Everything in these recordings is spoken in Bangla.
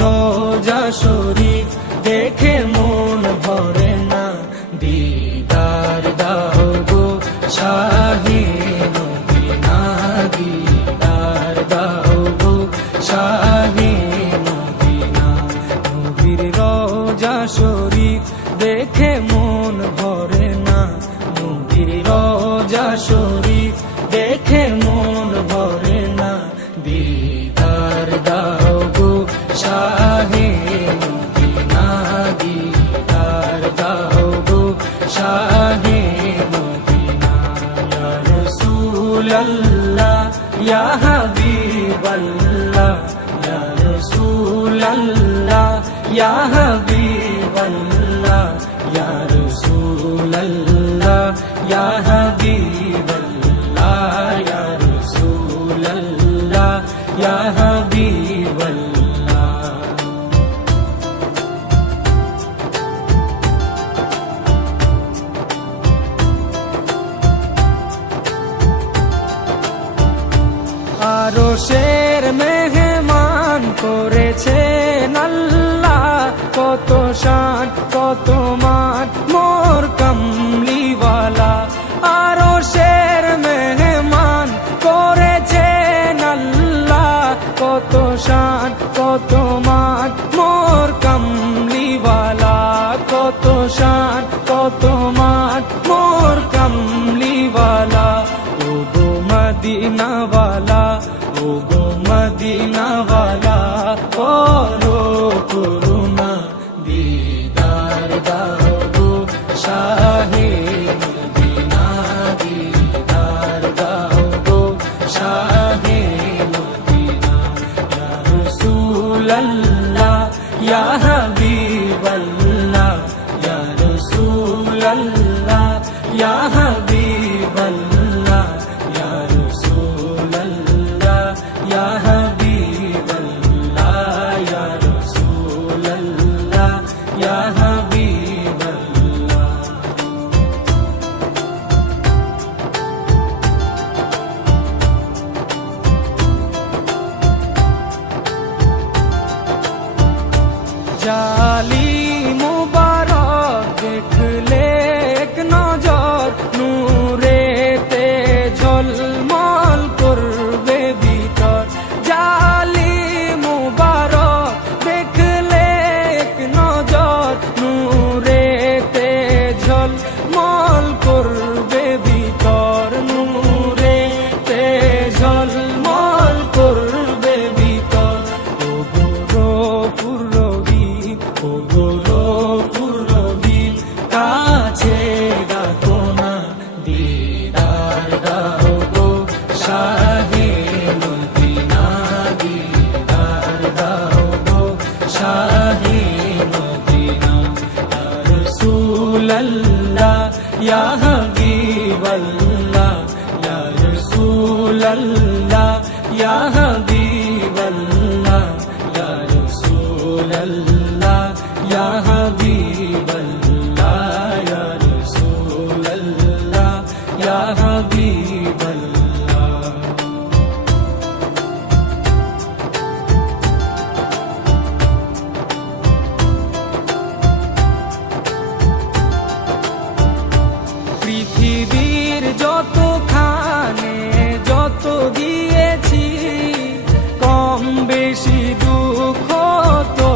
রোজা শরীফ দেখে মন ভরে না, দিদার দাও গো শাহে মদিনা, দিদার দাও গো শাহে মদিনা। নবীর রোজা শরীফ দেখে মন ভরে না, নবীর রোজা শরীফ দেখে মন ভরে না, দিদার দাও গো শাহে মদিনা, দিদার দাও গো শাহে মদিনা। ইয়া রাসূলাল্লাহ ইয়া হাবিবাল্লাহ, ইয়া রাসূলাল্লাহ ইয়া হাবিবাল্লাহ, ইয়া রাসূলাল্লাহ ইয়া হাবিবাল্লাহ, ইয়া রাসূলাল্লাহ ইয়া হাবিবাল্লাহ। আরশের মেহমান করেছেন আল্লাহ, কত শান কত মান মোর কামলিওয়ালা। আরশের মেহমান করেছেন আল্লাহ, কত শান কত মান মোর কামলিওয়ালা, কত শান কত মান মোর কামলিওয়ালা। ও গো মদিনাওয়ালা, ও গো মদিনাওয়ালা, করো করুণা, দিদার দাও গো শাহে মদিনা, দিদার দাও গো শাহে মদিনা। ইয়া রাসূলাল্লাহ ইয়া হাবিবাল্লাহ, ইয়া রাসূলাল্লাহ ইয়া হাবিবাল্লাহ, ইয়া রাসূলাল্লাহ ইয়া হাবিবাল্লাহ, ইয়া রাসূলাল্লাহ ইয়া হাবিবাল্লাহ। জালি মুবারক দেখলে এক নজর, নূরেতে ঝলমল করবে ভিতর। জালি মুবারক দেখলে এক নজর, নূরেতে ঝলমল করবে ভিতর, নূরেতে ঝলমল করবে ভিতর। ও গো গফুর রহিম, ও গো গফুর রহিম, কাছে ডাকো না, দিদার দাও গো শাহে মদিনা, দিদার দাও গো শাহে মদিনা। ইয়া রাসূলাল্লাহ ইয়া হাবিবাল্লাহ, ইয়া রাসূলাল্লাহ ইয়া হাবিবাল্লাহ, ইয়া রাসূলাল্লাহ ইয়া হাবিবাল্লাহ, ইয়া রাসূলাল্লাহ ইয়া হাবিবাল্লাহ। পৃথিবীর যতখানে যত গিয়েছি, কম বেশি দুঃখ তো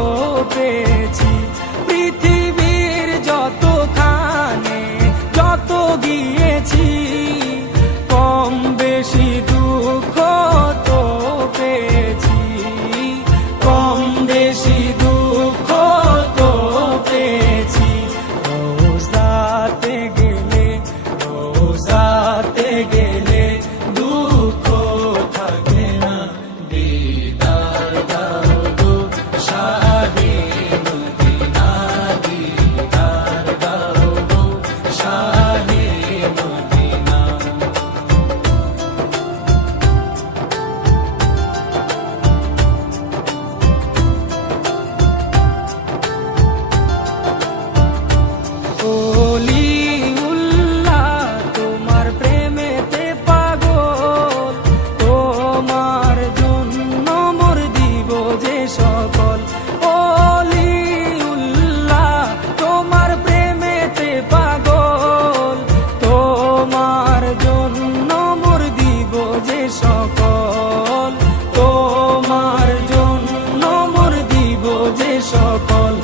সকল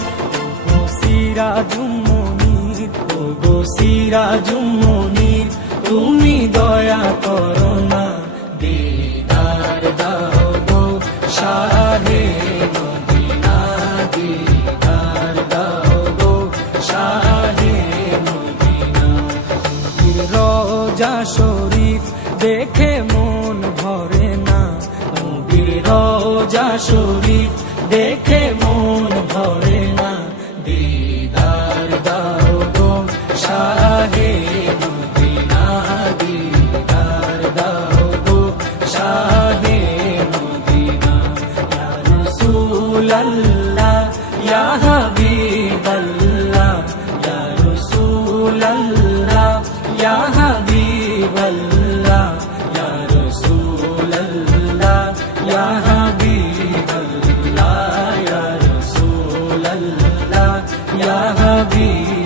ওগো সিরাজুম মুনির, ওগো সিরাজুম মুনির, তুমি দয়া করো না, দিদার দাও গো শাহে মদিনা, দিদার দাও গো শাহে মদিনা। নবীর রওজা শরীফ দেখে মন ভরে না, নবীর রওজা শরীফ দেখে মন ভরে না, দিদার দাও গো শাহে মদিনা, দিদার দাও গো শাহে মদিনা। ইয়া রাসূলাল্লাহ ইয়া হাবিবাল্লাহ, ইয়া রাসূলাল্লাহ ইয়া হাবিবাল্লাহ, ইয়া রাসূলাল্লাহ ইয়া হাবিবাল্লাহ, ইয়া রাসূলাল্লাহ ইয়া হাবিবাল্লাহ।